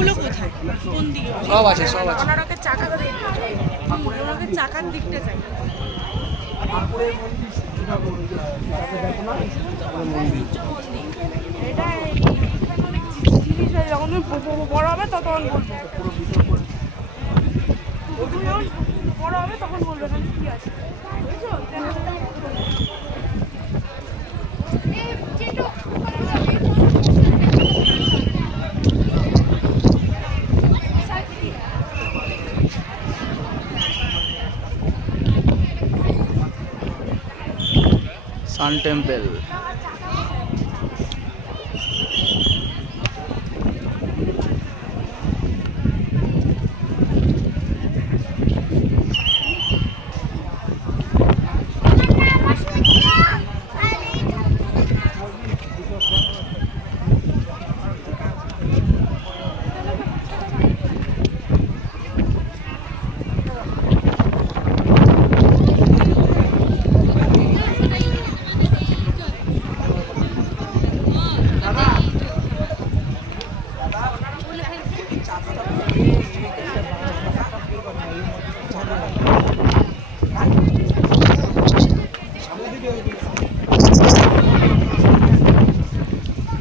চাকাগুলো কোথায়, কোন দিকে? সব আছে, সব আছে। ওনারকে চাকাটা দেখতে চাই, ওনাকে চাকার দিকটা চাই। এটা এইখানে অনেক জিনিস আছে, যখন তুমি বড় হবে তখন বলবো, তুমি যখন বড় হবে তখন বলবে এখানে কি আছে, বুঝছো? সান টেম্পল।